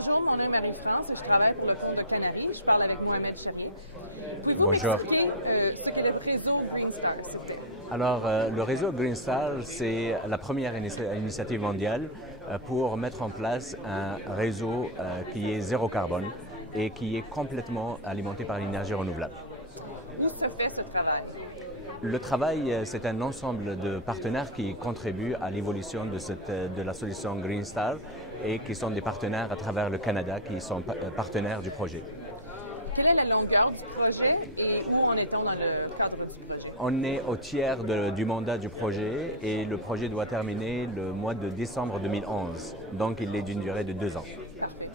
Bonjour, mon nom est Marie-France et je travaille pour le Fonds de Canaries. Je parle avec Mohamed Charier. Pouvez-vous Bonjour. m'expliquer ce qu'est le réseau Green Star, s'il vous plaît? Alors, le réseau Green Star, c'est la première initiative mondiale pour mettre en place un réseau qui est zéro carbone et qui est complètement alimenté par l'énergie renouvelable. Où se fait ce travail? Le travail, c'est un ensemble de partenaires qui contribuent à l'évolution de la solution Green Star et qui sont des partenaires à travers le Canada qui sont partenaires du projet. Quelle est la longueur du projet et où en est-on dans le cadre du projet? On est au tiers du mandat du projet et le projet doit terminer le mois de décembre 2011. Donc il est d'une durée de 2 ans. Parfait.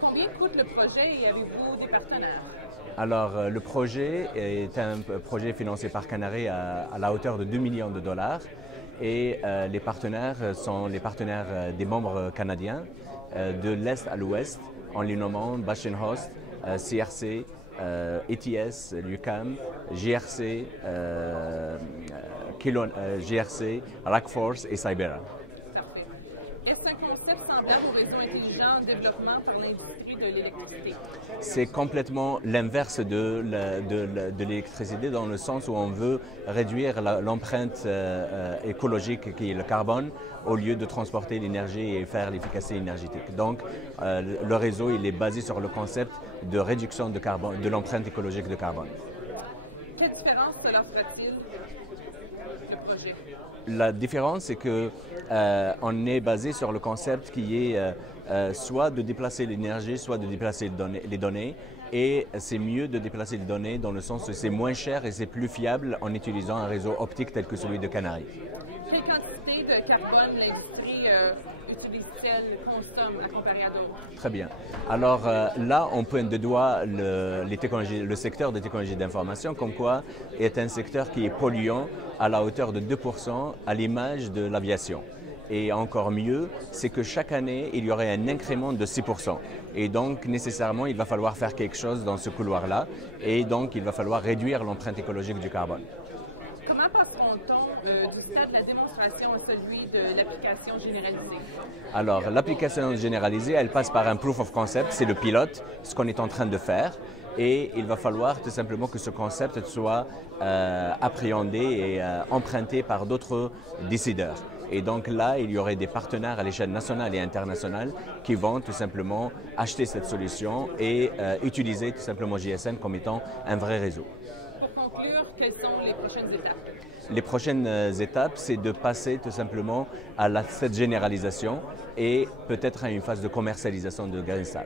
Combien coûte le projet et avez-vous des partenaires? Alors, le projet est un projet financé par Canaries à la hauteur de 2 millions de dollars et les partenaires sont les partenaires des membres canadiens de l'Est à l'Ouest en les nommant Bastion Host, CRC, ETS, l'UQAM, GRC, GRC, RACForce et Cybera. Parfait. Est-ce un concept semblable au réseau intelligent en développement par l'industrie de l'électricité? C'est complètement l'inverse de l'électricité dans le sens où on veut réduire l'empreinte écologique qui est le carbone au lieu de transporter l'énergie et faire l'efficacité énergétique. Donc le réseau il est basé sur le concept de réduction de carbone, de l'empreinte écologique de carbone. Quelle différence cela fera-t-il le projet? La différence, c'est que on est basé sur le concept qui est soit de déplacer l'énergie, soit de déplacer les données. Et c'est mieux de déplacer les données dans le sens où c'est moins cher et c'est plus fiable en utilisant un réseau optique tel que celui de Canaries. Quelle quantité de carbone l'industrie utilise-t-elle, consomme à comparer à d'autres? Très bien. Alors là, on pointe de doigt le secteur des technologies d'information, comme quoi est un secteur qui est polluant à la hauteur de 2% à l'image de l'aviation. Et encore mieux, c'est que chaque année, il y aurait un incrément de 6%. Et donc, nécessairement, il va falloir faire quelque chose dans ce couloir-là. Et donc, il va falloir réduire l'empreinte écologique du carbone. Comment passeront-on du stade de la démonstration à celui de l'application généralisée? Alors, l'application généralisée, elle passe par un proof of concept, c'est le pilote, ce qu'on est en train de faire. Et il va falloir tout simplement que ce concept soit appréhendé et emprunté par d'autres décideurs. Et donc là, il y aurait des partenaires à l'échelle nationale et internationale qui vont tout simplement acheter cette solution et utiliser tout simplement GSM comme étant un vrai réseau. Pour conclure, quelles sont les prochaines étapes? Les prochaines étapes, c'est de passer tout simplement à cette généralisation et peut-être à une phase de commercialisation de Green Star.